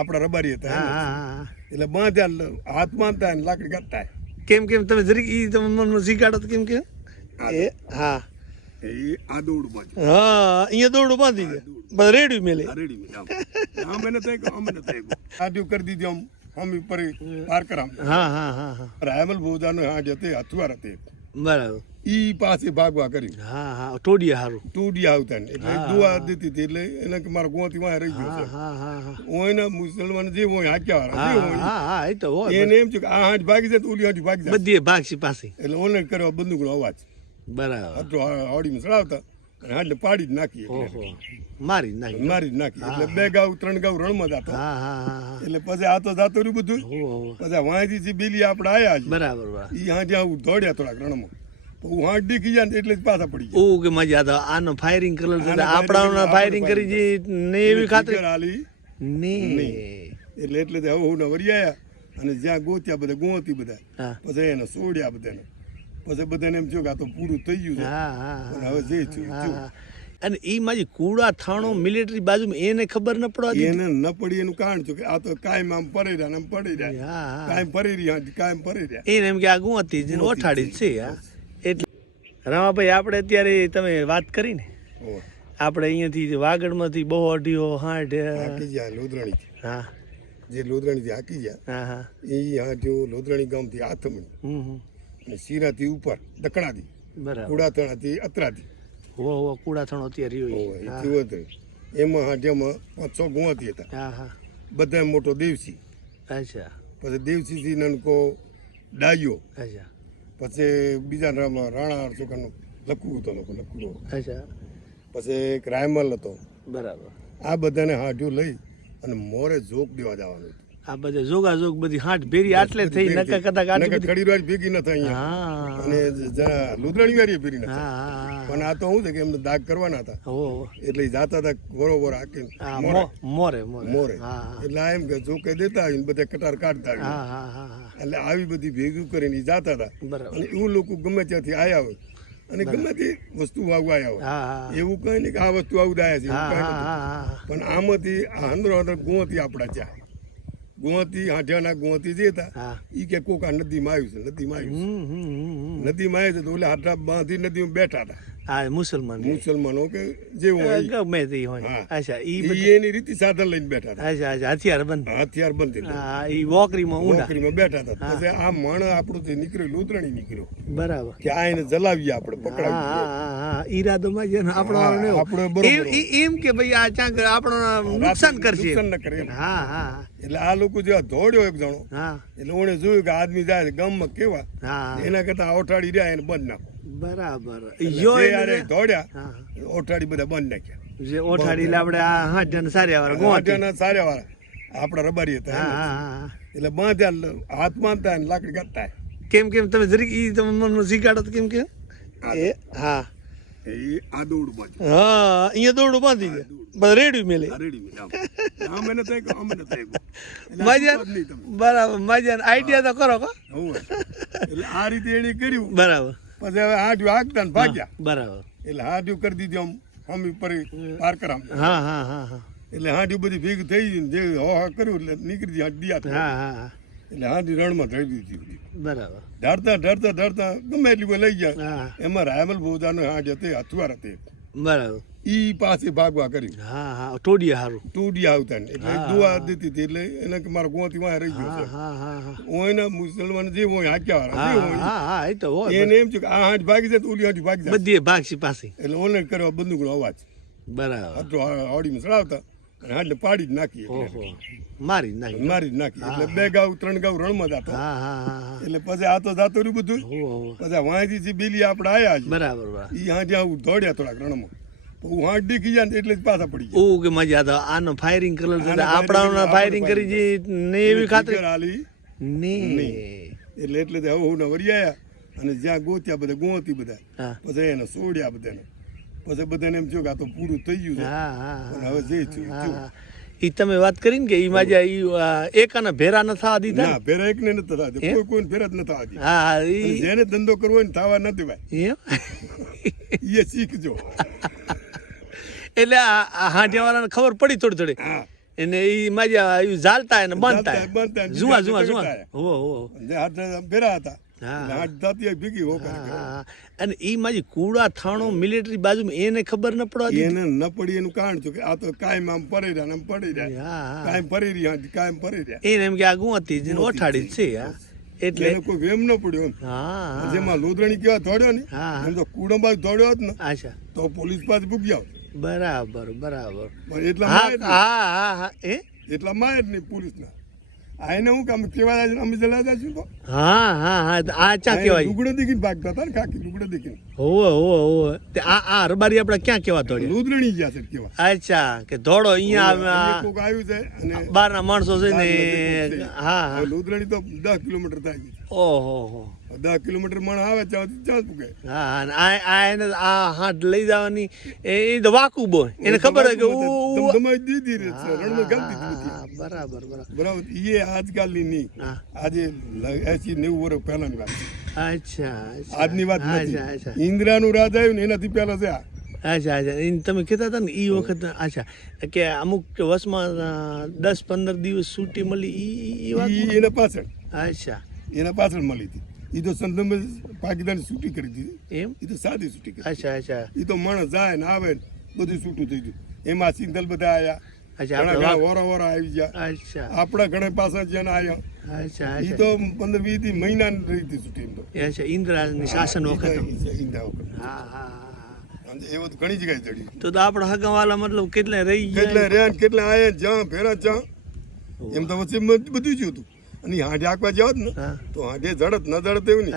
આપણા રબારી હતા એટલે બાંધ્યા હાથમાં હાથ બાંધતા ને લાકડી કાઢતા. કેમ કેમ તમે જરીક ઈ તમે મનમાં શીખાડો કેમ કેમ એ હા. એ આ દોડ બાજુ હા અહીંયા દોડ બાંધી દે બસ રેડ્યું મેલે. આ રેડી મેં આમ. એને થાય આમ એને આડ્યું કરી દીધું આમ હમી પર પાર કરામ. હા હા હા હા. રાયમલ ભોજાનો હાજ હતી હથવાર હતી બરાબર. ઈ પાસે ભાગવા કરી. હા હા ટોડિયા હારું. ટૂડિયા આવતા એટલે દુઆ દીધી હતી એટલે એને કે મારા ગોતી વાય રહી ગયો હા હા હા હા. એના મુસલમાન જે હોય હાક્યા વાળા જે હા હોય. હા હા એ તો હોય એને એમ છે કે આ હાથ ભાગી જાય તો ઓલી હાથ ભાગી જાય. બધી ભાગશી પાસે એટલે ઓને કરવા બંદૂકનો અવાજ. બરાબર. આટલો હાડીમાં ચડાવતા. હાડલે પાડી જ નાખી એટલે. ઓહો. મારી જ નાખી. મારી જ નાખી. એટલે બે ગાઉ ત્રણ ગાઉ રણમાં જતો. હા હા હા હા. એટલે પછી આ તો જાતો રહ્યું બધું. પછી વાંચી બેલી આપણે આયા છે બરાબર ઈ હાજે આવું દોડ્યા થોડાક રણમાં. હું હાથ દીખી જાય ને એટલે જ પાછા પડી ગયા. ઓ કે મજા તો આનો ફાયરિંગ કરેલ છે આને આપણા ફાયરિંગ કરી, જે ને એવી ખાતરી. હાલી ને. એટલે એટલે હવે હું વળી આયા અને જ્યાં ગોત્યા બધા ગોતી બધા. પછી એને સોડ્યા બધાને. પછી બધાને એમ થયું કે આ તો પૂરું થઈ ગયું છે. હા હા હવે જે થયું. અને એ માજી કુડા થાણો મિલિટરી બાજુમાં એને ખબર ન પડવા એને ન પડી એનું કારણ છે કે આ તો કાયમ આમ પડી રહ્યા આમ પડી રહ્યા. હા હા. કાયમ પડી રહ્યા કાયમ પડી રહ્યા. એને એમ કે આ ગુવાતી જ ને ઓઠાડી છે હા. એટલે રમાભાઈ આપણે અત્યારે તમે વાત કરી ને આપણે અહીંયાથી વાગડમાંથી બહુ અઢીઓ હાઠ હાકી ગયા લોધરાણી હા. જે લોધરાણી થી હાકી જાય હા હા. એ હા જો લોધરાણી ગામથી આથમણી હમ હમ. અને શીરાથી ઉપર દકણાથી કુડાથણાથી અત્રાથી. હોવા હોવા કુડાથણ અત્યારે રહ્યો ઓહ, ઈ. એ હા. થયું હતું. એમાં હા જેમાં પાંચ છ ગુવાતી હતા. હા હા. બધા મોટો દેવસી. અચ્છા. પછી દેવસીથી નનકો ડાયો. અચ્છા. પછી બીજા નામ રાણા છોકરાનું લખવું હતો લોકો લખવું અચ્છા. પછી એક રાયમલ હતો. બરાબર. આ બધાને હાડ્યું લઈ અને મોરે જોક દેવા જવાનું હતું. આ બધે જોગાજોગ બધી હાટ ભેરી આટલે થઈ નકા કદાચ આટલી બધી ખડી ભેગી ન થાય અહીંયા. હા. અને જરા લુદરાણી વાળી ભેરી ન હા થાય પણ આ તો શું છે કે એમને દાગ કરવાના હતા. એટલે જાતા હતા બરોબર હાકીને હા મોરે. મોરે એટલે એમ કે જોકે દેતા આવીને બધા કટાર કાઢતા હા હા હા હા. એટલે આવી બધી ભેગું કરીને જાતા હતા. અને એવું લોકો ગમે ત્યાંથી આયા હોય. અને ગમે તે વસ્તુ વાગવા આવ્યા હોય. એવું કઈ નહીં કે આ વસ્તુ આવું જ છે પણ આમાંથી આ અંદરો અંદર ગોતી આપણા ત્યાં ગોતી હાંઠિયાના ગોતી જે હતા હા. ઈ કે કોક આ નદીમાં આવ્યું છે નદીમાં આવ્યું નદીમાં આવ્યું છે તો ઓલે હાથા બાંધી નદીમાં બેઠા હતા. હા મુસલમાન મુસલમાનો કે જેવું હોય. ગમે તે હોય. અચ્છા ઈ એની રીતિ સાધન લઈને બેઠા હતા. અચ્છા અચ્છા હથિયાર બંધ. હથિયાર બંધ હા ઈ વોકરીમાં ઊંડા. નોકરીમાં બેઠા હતા. પછી આ મણ આપણું તે નીકળ્યું લૂંટણી નીકળ્યો. બરાબર. કે આ એને જલાવીએ આપણે હા હા હા ઈરાદોમાં જ એનો આપણો આપણો બરોબર એમ- કે ભાઈ આ ચાંક આપણો નુકસાન કરશે નુકસાન ન કરે હા હા. એટલે આ લોકો જેવા દોડ્યો એક જણો હા. એટલે ઓણે જોયું કે આદમી જાય છે ગામમાં કેવા? હા. એના કરતા ઓઠાડી રહ્યા એને બંધ નાખો. બરાબર. યો દોડ્યા ઓઠાડી બધા બંધ નાખ્યા. જે ઓઠાડી એટલે આપણે આ હાથ જણ સારી વાળા ગોતી આટાના સાર્યા વાળા આપણા રબારી હતા હા હા હા. એટલે બાંધ્યા હાથ બાંધતા લાકડી કાઢતા. કેમ કેમ? તમે જરી ઈ તમે મનમાં શીખાડો કેમ કેમ? એ હા. એ આ દોડ બાજુ હા અહીંયા દોરડું બાંધી દે બસ રેડ્યું મેલે. રેડી મેં આમ. એને થાય કે આમ એને મજા. બરાબર મજા આઈડિયા તો કરો કો. એટલે આ રીતે એને કર્યું. બરાબર. પછી હવે હાડ્યું આગતા ને ભાગ્યા. બરાબર. એટલે હાડ્યું કરી દીધું આમ હમી પર પાર કરામ હા હા હા હા. એટલે હાંડ્યું બધી ભેગ થઈ ગયું ને જે હો હા કર્યું એટલે નીકળી જાય હાંડી હા હા હા. એટલે હાથી રણમાં થઈ દીધી બરાબર. ઢળતા ડરતા ઢળતા ગમે એટલી કોઈ લઈ ગયા. હા. એમાં રાયમલ ભોજાનો હાંડ જતે હથવાર હતી બરાબર. ઈ પાસે ભાગવા કરી. હા હા. ટોડિયા હારું. ટૂડિયા આવતા એટલે દુઆ દીધી હતી એટલે એને કે મારા ગોતી વાય રહી ગયો હા હા હા હા. હું એના મુસલમાન જે હોય હાક્યા વાળા જે હા હોય. હા હા એ તો હોય. એને એમ છે કે આ હાંડ ભાગી જાય તો ઓલી હાંડ ભાગી જાય. બધી ભાગશી પાસે એટલે ઓને કરવા બંદૂકનો અવાજ. બરાબર. હતો હાડીમાં ચડાવતા. હાડલે પાડી જ નાખી મારી જ નાખી. મારી જ નાખી. એટલે બે ગાઉ ત્રણ ગાઉ રણમાં જતો. હા હા હા હા. એટલે પછી આ તો જાતો રહ્યું બધું. હો હો પછી વાંચી બીલી આપણે આયા છે બરાબર ઈ હાંજે આવું દોડ્યા થોડાક રણમાં. હું જાય ને એટલે જ પાછા પડી ગયા. ઓ કે મજા તો આનો ફાયરિંગ કરેલ છે ફાયરિંગ કરી જે ને એવી ખાતરી ને. એટલે એટલે હવે હું વળી આયા અને જ્યાં ગોત્યા બધા ગોતી બધા. પછી એને સોડ્યા બધાને. પછી બધાને એમ થયું કે આ તો પૂરું થઈ ગયું છે. હવે જે થયું ઈ તમે વાત કરી ને કે એમાં જે ઈ એક આના ભેરા ન થવા દીધા ના? ભેરા એક ને થવા દીધા. કોઈ કોઈ ભેરા જ નથી થવા દીધા. હા જેને ધંધો કરવો હોય ને થવા નથી ભાઈ એમ? એ શીખજો. એટલે આ હાંડિયાવાળાને ખબર પડી થોડી થોડી? એને એ મજા આવ્યું ઝાલતા ને બનતા જુઆ બીજા જુઆ જુઆ. હો હો ભેરા હતા. ભીગી. અને ઈ માજી કુડા થાણો મિલિટરી બાજુમાં એને ખબર ન પડવા એને ન પડી એનું કારણ છે કે આ તો કાયમ આમ પડી રહ્યા આમ પડી રહ્યા. હા હા. કાયમ ફરી રહ્યા કાયમ ફરી રહ્યા. એને એમ કે આ ગુંતી જ ઓઠાડી છે હા. એટલે કોઈ વેમ ન પડ્યો હા. જેમાં લોધરણી કેવા દોડ્યો ને હા. એમ તો કુડંબા દોડ્યો હોત ને અચ્છા. તો પોલીસ પાસે ભૂગ્યા બરાબર બરાબર. એટલા હા માય જ નહીં. હા હા એ એટલા માય જ નહીં પોલીસના. આ એને હું કામ કેવા જાય અમે જલા જાય છું તો. હા હા હા આ ચા કેવાય લુગડો દેખીને ભાગતા હતા ને કાકી લુગડો દેખીને. હોવે હોવે હોવે. તે આ આ રબારી આપણે ક્યાં કેવા તો લુદરણી ગયા છે કેવા અચ્છા કે દોડો અહીંયા કોક આવ્યું છે અને બહારના માણસો છે ને હા હા. લુદરણી તો દસ કિલોમીટર થાય ઓહો હો. દસ કિલોમીટર મણ આવે ત્યાં ત્યાં પૂગે હા અને આ એને આ હાથ લઈ જવાની એ તો વાકું બોય એને ખબર હોય કે ધમધમાઈ દીધી રે છે રણમાં હા, હા, નથી. હા, બરાબર બરાબર. બરાબર. એ આજકાલની નહીં. આજે એસી નેવું વર્ષ પહેલાની વાત અચ્છા. આજની વાત નથી. ઇન્દિરાનું રાજ આવ્યું ને એનાથી પહેલા છે આ. અચ્છા અચ્છા. તમે કહેતા હતા ને એ વખત અચ્છા. કે અમુક વર્ષમાં દસ પંદર દિવસ છૂટી મળી એ વાત એના પાછળ. અચ્છા. એના પાછળ મળી હતી. એ તો સંતમે પાકિસ્તાન છૂટી કરી દીધી. એમ? એ તો સાદી છૂટી કરી અચ્છા અચ્છા. એ તો માણસ જાય ને આવે ને બધું છૂટું થઈ ગયું. એમાં સિંધલ બધા આયા. અચ્છા ઘણા વોરા વોરા આવી ગયા. અચ્છા. આપણા ઘણા પાસા જ્યાં આયા. અચ્છા એ તો પંદર વીસથી મહિના રહી હતી છૂટી તો. અચ્છા ઇન્દ્રાની શાસન વખત. ઇન્દ્રા વખત. હા હા હા અને એવું તો ઘણી જગ્યાએ ચડ્યું તો આપણે હગાવાલા મતલબ કેટલા રહી કેટલા રહ્યા ને કેટલા આયા જ્યાં ફેરા જ્યાં એમ તો વચ્ચે બધું જ હતું. અને હાંડે આંકવા જાવ ને તો હાંડે જડત ન જડત એવું ને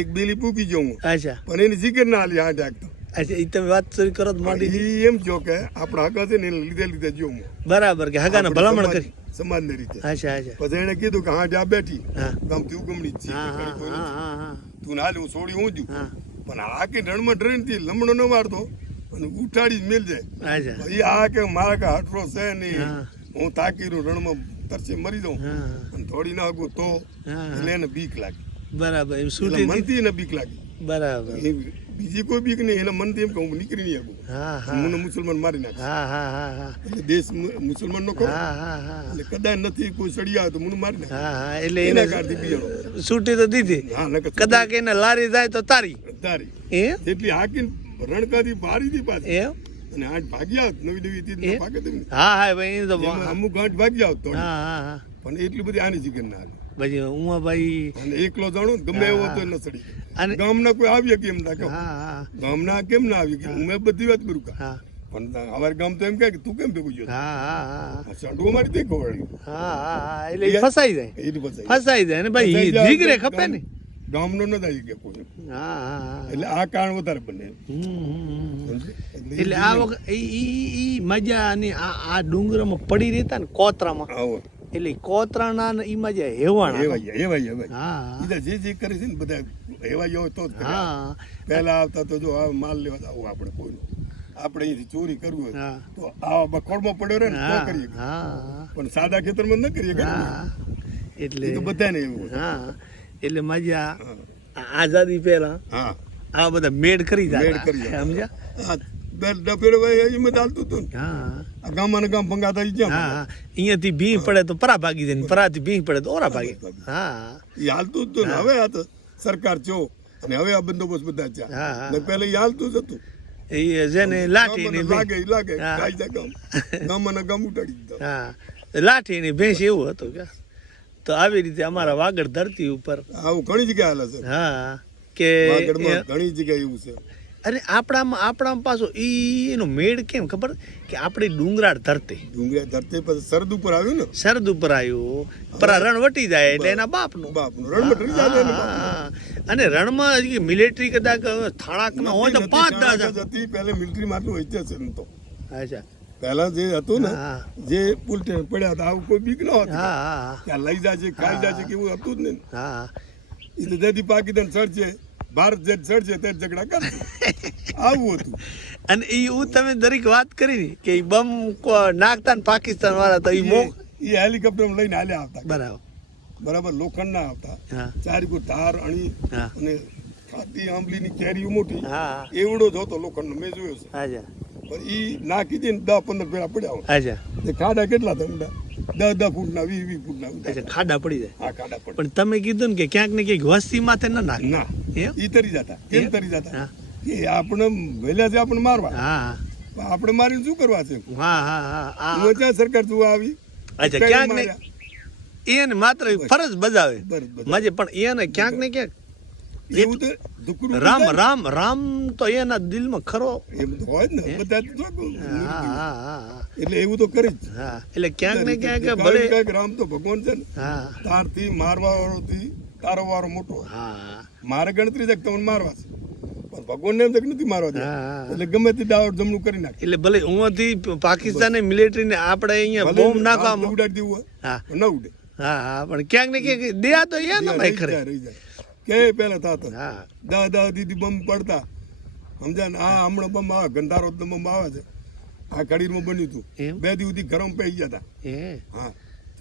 એક બેલી પૂકી અચ્છા. પણ એની જીગર ના હાલી હાંડે આંકતો. એ તમે વાત શરૂ કરો માંડી એમ જો કે આપણા હકા છે ને એને લીધે લીધે જોઉં બરાબર કે હગાને ભલામણ કરી. સમાજ રીતે. અચ્છા અચ્છા. પછી એને કીધું કે હા આ બેઠી. ગામથી ઉગમણી છે હા તું ના છોડી હું હા. પણ આ કે રણમાં ડ્રેનથી લમણો ન મારતો અને ઉઠાડી જ મેલ જાય. અચ્છા. આ કે મારા કે હટરો છે નહીં હા. તાકી રહ્યું રણમાં તરસે મરી જાઉં. હા અને થોડી ના તો એટલે એને બીક લાગી. બરાબર મનથી એને બીક લાગી. બરાબર. બીજી કોઈ બીક નહીં એને મનથી એમ કે હું નીકળી નહીં શકું. હા હા. મને મુસલમાન મારી નાખે હા હા હા હા. એટલે દેશ મુસલમાન નો એટલે કદાચ નથી કોઈ સડી આવે તો મને મારી નાખે. હા હા એટલે એના એને કારણથી છૂટી તો દીધી. કદાચ એને લારી જાય તો તારી. તારી. એટલી હાકીને રણકાથી મારી દી પાછી. એમ? અને આઠ ભાગી આવત નવી નવી હા હા ભાઈ તો અમુક ગાંઠ ભાગી આવત થોડી હા હા. પણ એટલી બધી આની જગ્યા ના આવી પછી ઉમાભાઈ અને એકલો જાણું ગમે એવો તો ન સડી અને ગામના કોઈ આવીએ કેમ ના કે ગામના કેમ ના આવી કે હું. મેં બધી વાત કરું કા? હા. પણ અમારે ગામ તો એમ કહે કે તું કેમ ભેગું ગયો? હા સાંડું અમારી તે ખવડાવ્યું હા હા એટલે ફસાઈ જાય. એની ફસાઈ ફસાઈ જાય ને ભાઈ જીગરે ખપે ને. ગામનો ન થાય કે કોઈ. હા હા એટલે આ કારણ વધારે બને? એટલે આ વખત ઈ ઈ ઈ મજા અને આ આ ડુંગરમાં પડી રહેતા ને કોતરામાં. આવો. એટલે કોતરાના એમાં જે હેવાણ હેવાય હેવાય હેવાય જે જે કરે છે ને બધા હેવાય તો હા. પહેલા આવતા તો જો આ માલ લેવા આવું આપણે કોઈ આપણે અહીંથી ચોરી કરવું હોય તો આ બખોડમાં પડ્યો રહે ને તો કરીએ. હા. પણ સાદા ખેતરમાં ન કરીએ એટલે તો બધાને એવું હા. એટલે મજા આઝાદી પહેલા હા. આ બધા મેડ કરી જાય મેડ કરી. સમજ્યા? એમ જ હતું ને. ગામમાં ગામ ભંગા થઈ ગયા હા હા. અહીંયાથી ભીં પડે તો પરા ભાગી જાય પરાથી ભીં પડે તો ઓરા ભાગી. હા. એ હાલતું જ હતું ને. હવે આ તો સરકાર છો અને હવે આ બંદોબસ્ત બધા છે. ને પહેલા એ હાલતું જ હતું. એ જેને લાઠી લાગે લાગે. હા. કાયદા ગામ. ગામમાં ગામ ઉટાડી દીધા. હા. લાઠી ની ભેંસ એવું હતું કે. તો આવી રીતે અમારા વાગડ ધરતી ઉપર આવું ઘણી જગ્યાએ હાલે છે. હા કે ઘણી જગ્યાએ એવું છે. અરે આપણામાં આપણામાં પાછો એ એનો મેળ કેમ? ખબર? કે આપણી ડુંગરાળ ધરતી. ડુંગરાળ ધરતી પછી સરદ ઉપર આવ્યું ને? શરદ ઉપર આવ્યું. પર રણ વટી જાય એટલે એના બાપનું. બાપનું. રણ વટી જાય અને રણમાં મિલિટરી કદાચ થાળાકમાં હોય તો પાંચ નથી, દસ પહેલે હતી. પહેલા હોય છે તો. અચ્છા. પહેલા જે હતું ને જે ઉલટે પડ્યા હતા આવું કોઈ બીક ન હતું. હા હા ત્યાં લઈ જાય છે ખાઈ જાય છે કે એવું હતું જ નહીં. હા. એ તો જેથી પાકિસ્તાન ચડશે ભારત જે ચડશે તે ઝઘડા કરશે આવું હતું. અને એ હું તમે દરેક વાત કરી કે એ બમ નાખતા ને પાકિસ્તાન વાળા તો એ મો એ હેલિકોપ્ટર લઈને હાલ્યા આવતા. બરાબર. બરાબર લોખંડ ના આવતા. હા. ચાર ગુ તાર અણી હા. અને ખાતી આંબલીની કેરી મોટી. હા એવડો જ હતો લોખંડનો મેં જોયો છે. પણ ઈ નાખી દે ને દસ પંદર પેલા પડ્યા હોય. આજા તે ખાડા કેટલા હતા દસ દસ ફૂટના વીસ વીસ ફૂટના ખાડા પડી જાય. આ ખાડા પણ તમે કીધું ને કે ક્યાંક ને ક્યાંક વસ્તી માથે ના નાખે. ના. ઈ તરી જતા કેમ? તરી જતા. હા. કે આપણે વહેલા છે આપણે મારવા. હા આપણે મારીને શું કરવા છે? હા હા હા. હા ત્યાં સરકાર જોવા આવી? અચ્છા ક્યાંક ને એને માત્ર ફરજ બજાવે. માજે પણ એને ક્યાંક ને ક્યાંક. રામ રામ રામ તો એના દિલમાં ખરો. એમ તો હોય ને. બધા. એટલે એવું તો કરી જ. હા એટલે ક્યાંક ને ક્યાંક ભલે રામ તો ભગવાન છે ને. હા. તારથી મારવા વાળોથી તારો વારો મોટો. હા. મારે ગણતરી છે કે તમને મારવા છે. પણ ભગવાનને એમ નથી મારવા દે. એટલે ગમે તે જમણું કરી નાખે. એટલે ભલે ઉંમરથી પાકિસ્તાને મિલિટરી ને આપણે અહીંયા બોમ્બ નાખવા ઉડાડી દેવું હા. ન ઉડે. હા હા પણ ક્યાંક ને ક્યાંક દયા તો ભાઈ રહી ખરે. જાય, કે પેલા થતો. હા. દા દા દીદી બમ પડતા. સમજા ને? આ હમણાં બમ આવે ગંધારો બમ આવે છે. આ કડીરમાં બન્યું હતું બે દી ગરમ પડી ગયા હતા હા?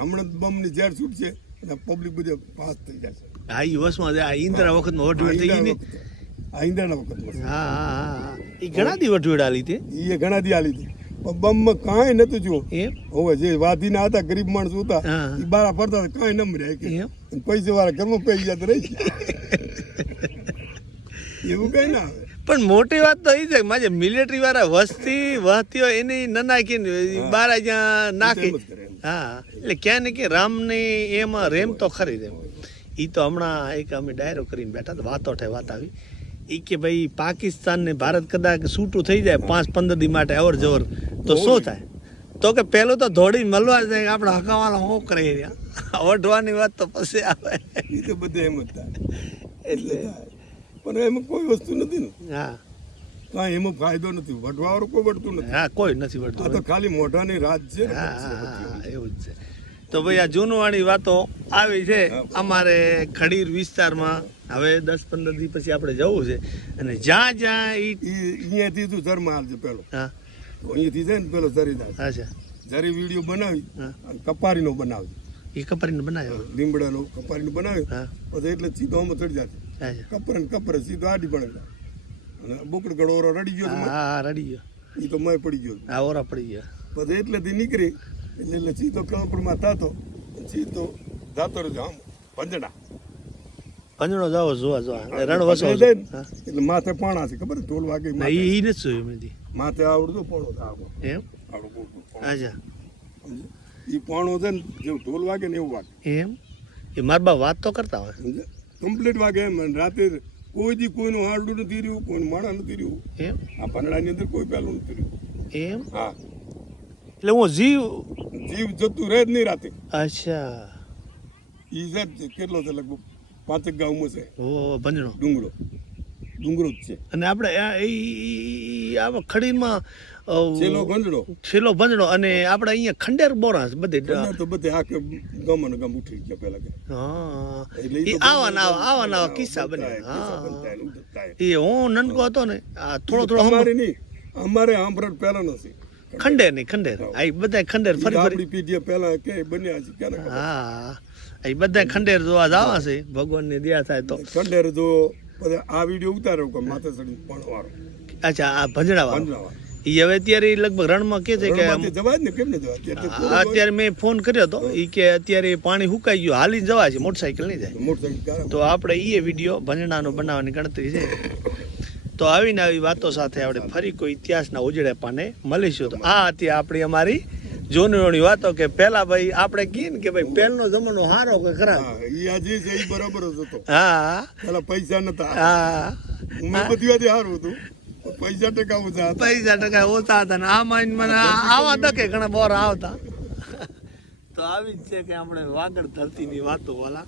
હમણાં બમની ઝેર છૂટશે અને પબ્લિક બધે પાસ થઈ જશે. આ એ વસમાં આ ઈન્દ્રા વખતમાં વટવેડ થઈ ગઈ ને? આ ઈંડાના વખતમાં હા હા હા એ ઘણા દી વટવેડ આલી તે એ ઘણા દી આલી હતી. પણ બમમાં કાંઈ નતું જો એ હવે જે વાદીના હતા ગરીબ માણસ હતા હા. એ બારા ફરતા હતા કાંઈ ન મર્યા કે પૈસા વાળા ઘરમાં પૈ જતા રહી એવું કઈ ના પણ મોટી વાત તો એ છે માજે મિલિટરી વાળા વસ્તી વહતી હોય એને ન નાખીને બાર જ્યાં નાખી. હા. એટલે ક્યાં ને કે રામની એમાં રેમ તો ખરી રેમ એ તો હમણાં એક અમે ડાયરો કરીને બેઠા તો વાતો થાય વાત આવી. એ કે ભાઈ પાકિસ્તાન ને ભારત કદાચ છૂટું થઈ જાય પાંચ પંદર દી માટે અવર જવર તો શું થાય? તો કે પેલું તો ધોડી મળવા જાય આપણે હકાવાલા શું કરી રહ્યા? વઢવાની વાત તો પછી આવે. એ તો બધે એમ જ થાય. એટલે. પણ એમાં કોઈ વસ્તુ નથી ને. હા. કાંઈ એમાં ફાયદો નથી. વઢવાવાળું કોઈ વળતું નથી. હા કોઈ નથી આ વળતું તો ખાલી મોઢાની રાત છે હા હા એવું જ છે. તો ભાઈ આ જૂનવાણી વાતો આવી છે. અમારે ખડીર વિસ્તારમાં હવે દસ પંદર દિવસ પછી આપણે જવું છે. અને જ્યાં જ્યાં એ અહીંયાથી તું ધર્મ હાલજે પેલો. હા. અહીંયાથી જાય ને પેલો જરી જાય. અચ્છા જરી વીડિયો બનાવી કપારીનો બનાવજો એ કપારીનો બનાવ્યો? લીમડાનો કપારીનો બનાવ્યો. પછી એટલે સીધો આમાં ચડી જાય કપર ને કપર સીધો આડી પડે અને બોકડ ગળો રડી ગયો હા હા રડી ગયો. એ તો મય પડી ગયો. હા ઓરા પડી ગયો. પછી એટલેથી નીકળી. એટલે એટલે સીધો કપરમાં થતો. સીધો જાતો રહ્યો આમ પંજડા પંજણો જાઓ જોવા જોવા. રણ વસો એટલે માથે પાણા છે ખબર ઢોલ વાગે. ઈ ઈ નથી જોયું મેં માથે આવડતું પોણો છે આવો એમ? આવડું. અચ્છા? ઈ પોણો છે ને જેવું ઢોલ વાગે ને એવું વાગે. એમ? એ મારા બા વાત તો કરતા હોય? કમ્પ્લીટ વાગે એમ રાતે કોઈ દી કોઈનું હાડું નથી રહ્યું કોઈનું માણા નથી રહ્યું. એમ? આ પંદડાની અંદર કોઈ પહેલું નથી રહ્યું. એમ? હા. એટલે હું જીવ જીવ જતું રહે જ નહીં રાતે. અચ્છા. ઈ છે કેટલો છે? લગભગ પાંચેક ગામમાં છે. ઓ ભંજણો ડુંગરો ડુંગરો જ છે. અને આપણે આ- ખડીમાં છેલો છેલ્લો છેલો છેલ્લો ભંજણો અને આપણે અહીંયા ખંડેર બોરા બધે. તો બધે આ કે ગમ અને ગમ ઉઠી ગયા પેલા કે. હા. એટલે આવા ના આવા ના કિસ્સા બને. એ હું. નનકો હતો ને. આ થોડો થોડો અમારે નહીં. અમારે આંભરટ પહેલા નથી ખંડેર નહીં ખંડેર આ બધા ખંડેર ફરી ફરી. પેઢીએ પહેલા કે બન્યા છે ક્યારે હા. એ બધા ખંડેર જોવા જવા છે ભગવાનની દયા થાય તો. ખંડેર જો આ વીડિયો ઉતાર્યો કે માથે ચડી અચ્છા આ ભંજડા વાળો ઈ હવે અત્યારે લગભગ રણમાં કે છે કે જવાય ને કેમ ને જવાય? અત્યારે મેં ફોન કર્યો હતો ઈ કે અત્યારે પાણી સુકાઈ ગયું હાલી જવા છે મોટરસાઇકલ નહીં જાય. તો આપણે એ વીડિયો ભંજણાનો બનાવવાની ગણતરી છે. તો આવીને આવી વાતો સાથે આપણે ફરી કોઈ ઇતિહાસના ઉજળે પાને મળીશું. તો આ હતી આપણી અમારી જૂની વાતો કે પેલા ભાઈ આપણે કહીએ ને કે ભાઈ પહેલનો જમાનો સારો કે ખરાબ? બરાબર જ હતો. હા. પેલા પૈસા નતા. હા. વાતે સારું હતું. પૈસા ટકા ઓછા હતા. પૈસા ટકા ઓછા હતા ને આ માઇન્ડ મને આવા તકે ઘણા બોર આવતા. તો આવી જ છે કે આપણે વાગડ ધરતીની વાતો વાલા.